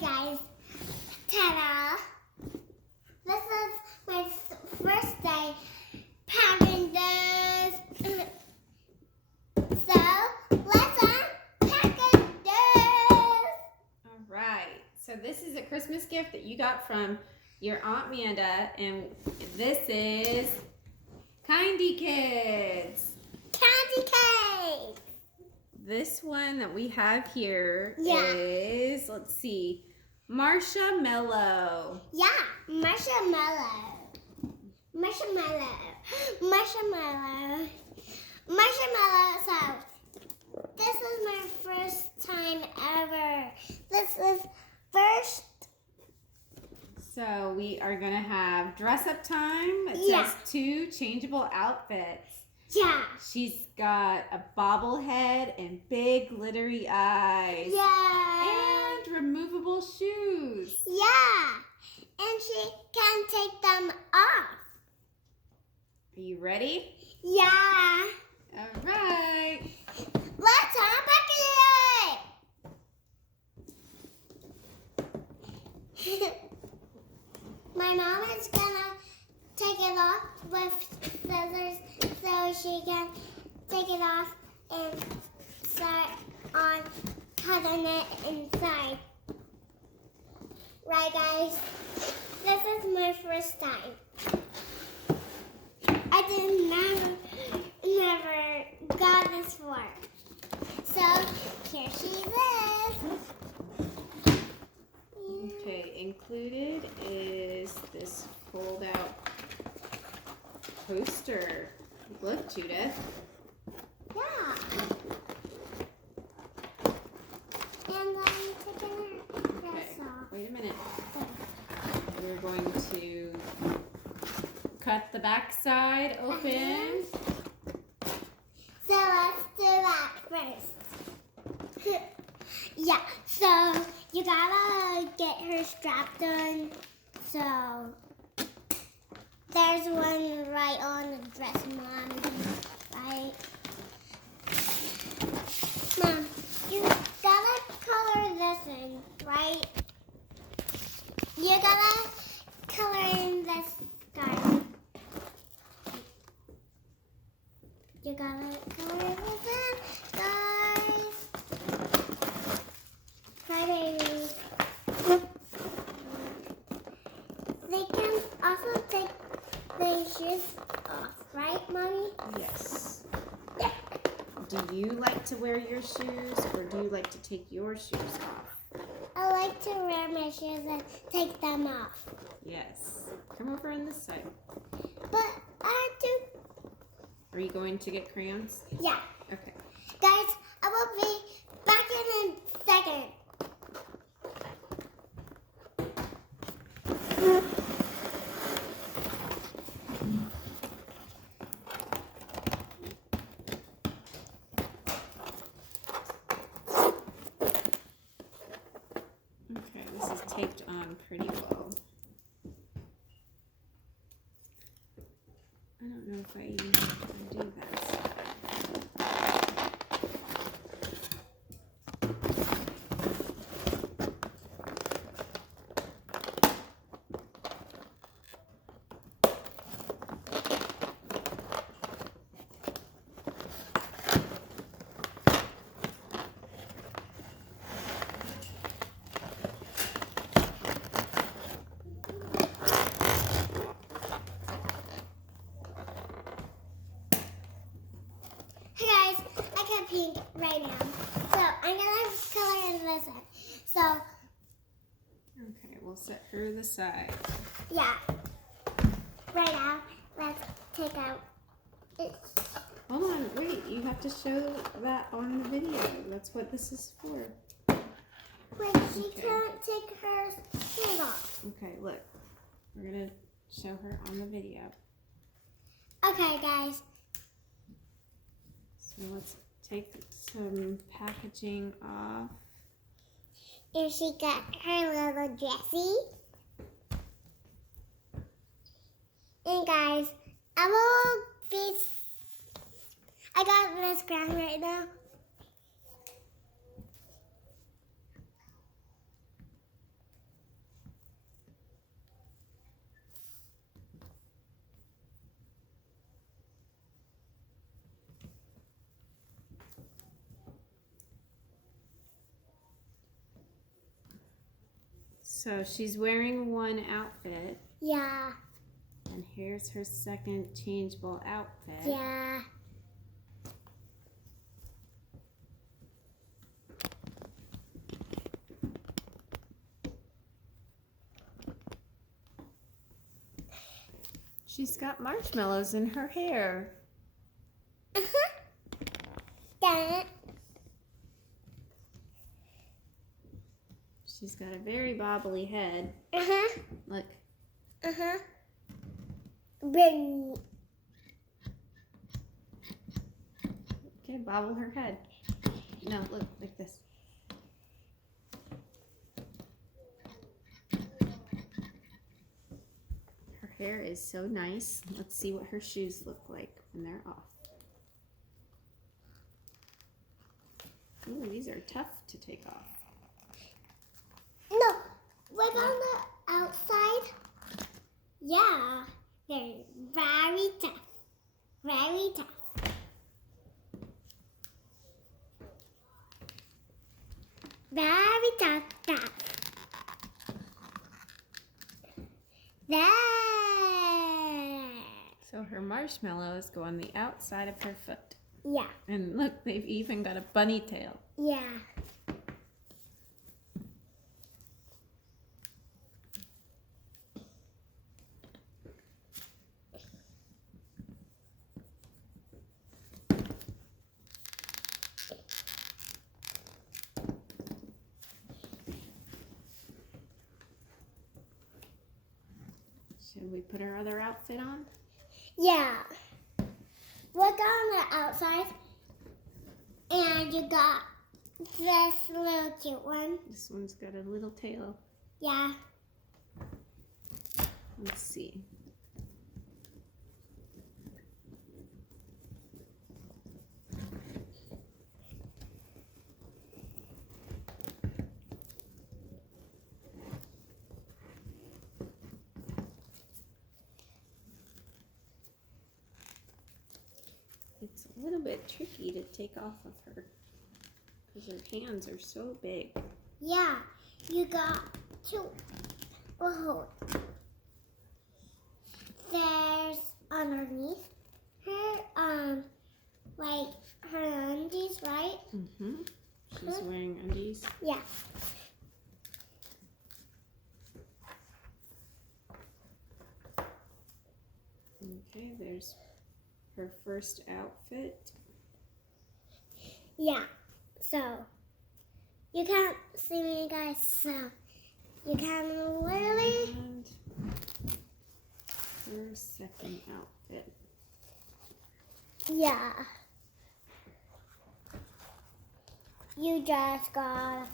guys, ta-da! This is my first day packing this. So, let's unpack this. All right. So this is a Christmas gift that you got from your Aunt Amanda, and this is KindiKids. Candy cake. This one that we have here is, let's see, Marsha Mello. Yeah, marshmallow. Marshmallow. Marshmallow. Marshmallow. So, this is my first time ever. This is first. So we are going to have dress up time. It says 2 changeable outfits. Yeah. She's got a bobblehead and big glittery eyes. Yeah. And removable shoes. Yeah. And she can take them off. Are you ready? Yeah. All right. Let's unpack it. My mom is gonna take it off with scissors so she can take it off and start on cutting it inside. Right, guys? This is my first time. I never got this far. So here she is. Okay, included is this fold-out poster. Look, Judith. Yeah. And I'm taking her dress off. Wait a minute. We're going to cut the back side open. So let's do that first. Yeah, so you gotta get her strapped on. So there's one right on the dress, Mom. Right? Mom, you gotta color this in, right? You gotta color in this scarf. You gotta color this in, guys. Hi, babies. They can also take their shoes off, right, Mommy? Yes. Yeah. Do you like to wear your shoes, or do you like to take your shoes off? I like to wear my shoes and take them off. Yes. Come over on this side. But I do. Are you going to get crayons? Yeah. Okay. Guys, I will be back in a second. Okay, this is taped on pretty well. I don't know if I even have to undo this. Hey guys, I got pink right now. So I'm gonna color in this one. So Okay, we'll set her to the side. yeah. Right now, let's take out it. Hold on, wait, you have to show that on the video. That's what this is for. Wait, she can't take her shoes off. Okay, look. We're gonna show her on the video. Okay, guys. So let's take some packaging off. Here she got her little dressy. And guys, I got this crown right now. So she's wearing one outfit. Yeah. And here's her second changeable outfit. Yeah. She's got marshmallows in her hair. Dad. She's got a very bobbly head. Look. Bring. Okay, bobble her head. No, look, like this. Her hair is so nice. Let's see what her shoes look like when they're off. Ooh, these are tough to take off. No, like on the outside. Yeah, they're very tough. Very tough. Very tough, tough. There. So her marshmallows go on the outside of her foot. Yeah. And look, they've even got a bunny tail. Yeah. Should we put her other outfit on? Yeah. Look on the outside, and you got this little cute one. This one's got a little tail. Yeah. Let's see. It's a little bit tricky to take off of her because her hands are so big. Yeah. You got two. Oh. There's underneath her, like her undies, right? Mm-hmm. She's wearing undies. Yeah. Okay, there's her first outfit. Yeah. So you can't see me, guys. So you can literally. And her second outfit. Yeah. You just got.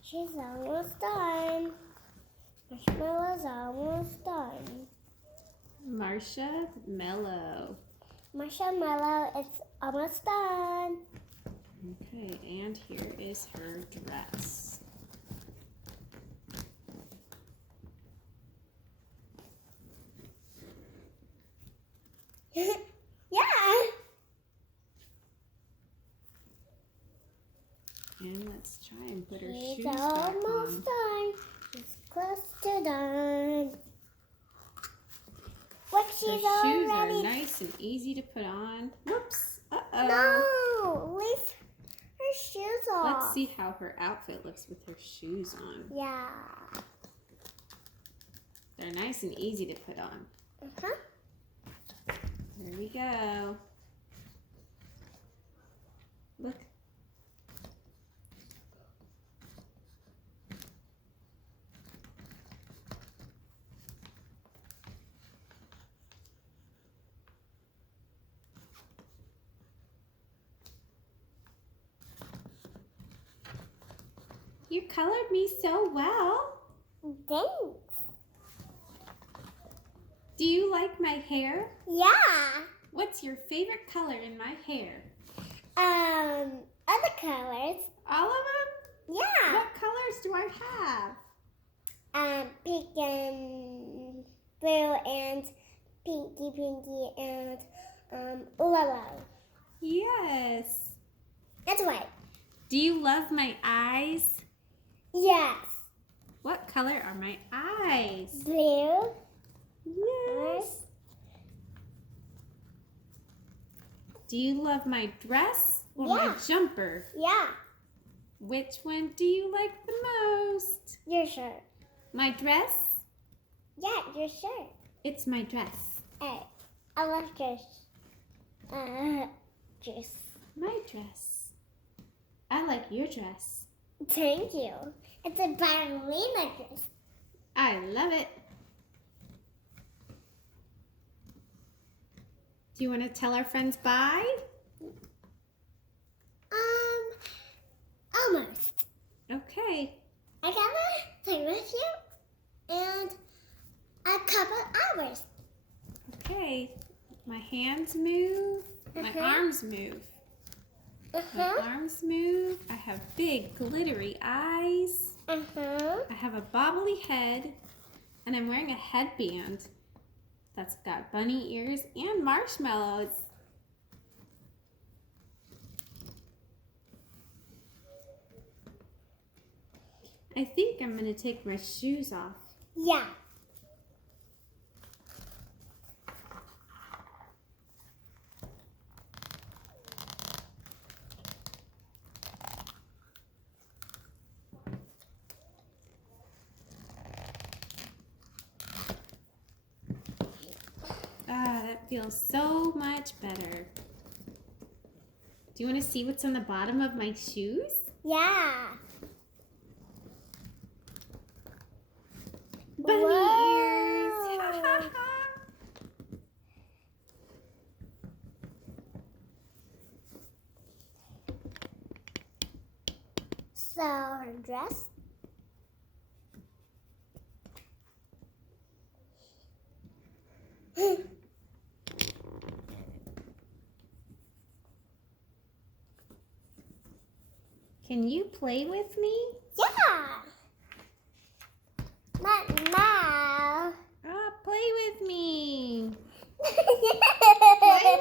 She's almost done. Marshmallow's almost done. Marsha Mello. Marsha Mello, it's almost done. Okay, and here is her dress. Yeah. And let's try and put her She's shoes back almost on. done. She's close to done. Look, Her she's shoes already. are nice and easy to put on. Whoops. Uh-oh. No, leave her shoes off. Let's see how her outfit looks with her shoes on. Yeah. They're nice and easy to put on. Uh-huh. There we go. Look. You colored me so well. Thanks. Do you like my hair? Yeah. What's your favorite color in my hair? Other colors. All of them? Yeah. What colors do I have? Pink and blue and pinky and Willow. Yes. That's right. Do you love my eyes? Yes. What color are my eyes? Blue. Yes. Do you love my dress or my Yeah. jumper? Yeah. Which one do you like the most? Your shirt. My dress? Yeah, your shirt. It's my dress. Hey, I love dress. Dress. My dress. I like your dress. Thank you. It's a ballerina dress. I love it. Do you want to tell our friends bye? Almost. Okay. I gotta play with you and a couple hours. Okay. My hands move. My arms move. My arms move. I have big glittery eyes. I have a bobbly head. And I'm wearing a headband that's got bunny ears and marshmallows. I think I'm going to take my shoes off. Yeah. Ah, that feels so much better. Do you want to see what's on the bottom of my shoes? Yeah. Bunny Whoa. ears. So her dress. Can you play with me? Yeah. Not now. Ah, play with me. Play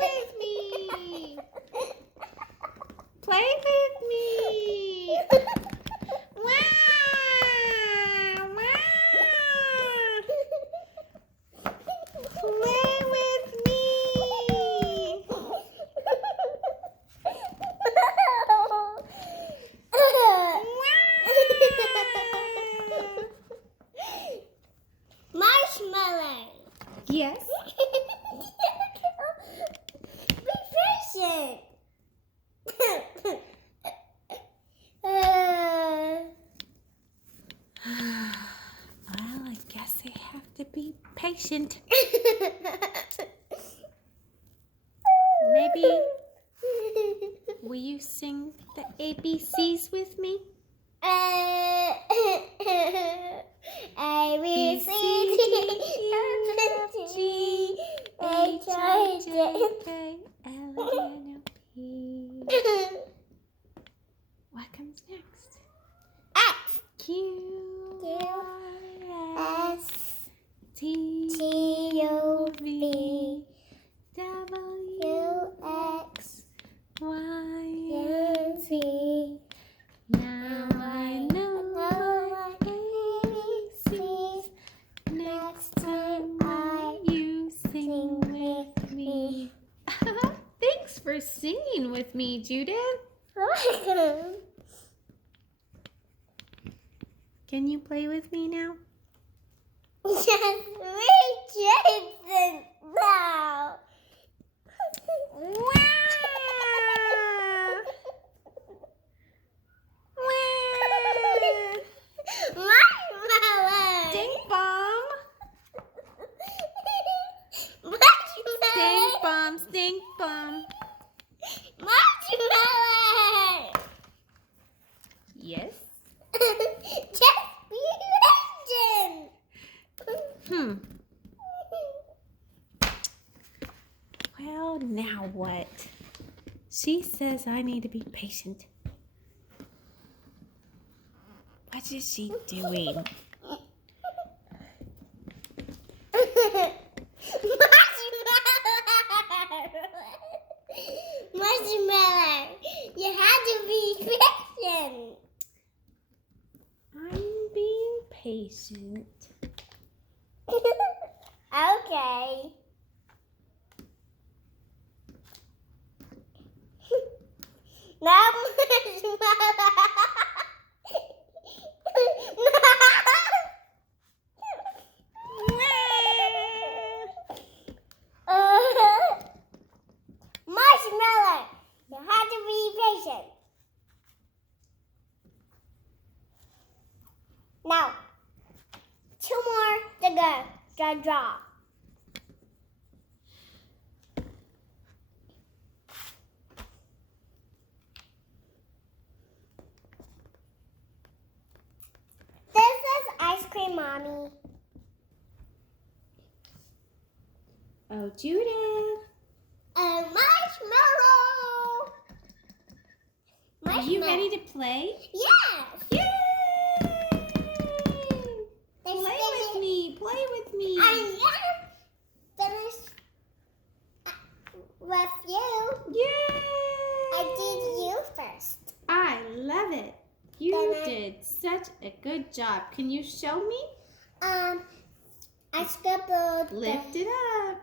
with me. Play with me. Wow! Wow! Play with me. Marshmallow. Yes. Be patient. Well, I guess I have to be patient. Maybe will you sing the ABCs with me? A, B, C, D, F, G, H, I, J, K, L, M, N, O, P. What comes next? X, Q, R, S, S, T, T, U, V, W, U, X, Y, U, Z. Now I know my ABCs. Next time you sing with me. Thanks for singing with me, Judith. Can you play with me now? Just reach it now. Wow! Marshmallow. Stink bomb! Stink Marshmallow. bomb! Stink bomb! Marshmallow. Yes? Just be patient. Well, now what? She says I need to be patient. What is she doing? Marshmallow. Marshmallow, you have to be patient. I'm being patient. Okay. Now Marshmallow, you have to be patient. Now, 2 more to go. Draw. This is ice cream, Mommy. Oh, Judith. Marshmallow. Are you ready to play? Yes. Yay! They're Play with me. Play with me. I am finished with you. Yay! I did you first. I love it. You Then did such a good job. Can you show me? I scribbled. Lift it up.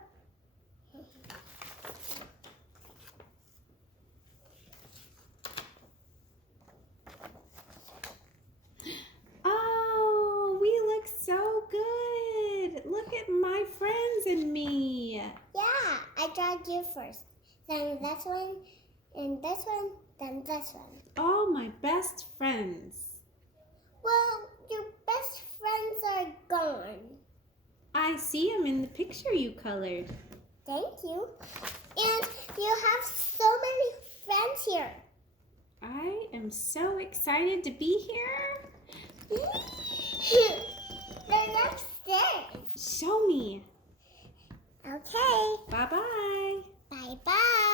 Oh, we look so good. Look at my friends and me. Yeah, I tried you first. Then this one, and this one, then this one. All my best friends. Well, your best friends are gone. I see them in the picture you colored. Thank you. And you have so many friends here. I am so excited to be here. They're upstairs. Show me. Okay. Bye-bye. Bye-bye.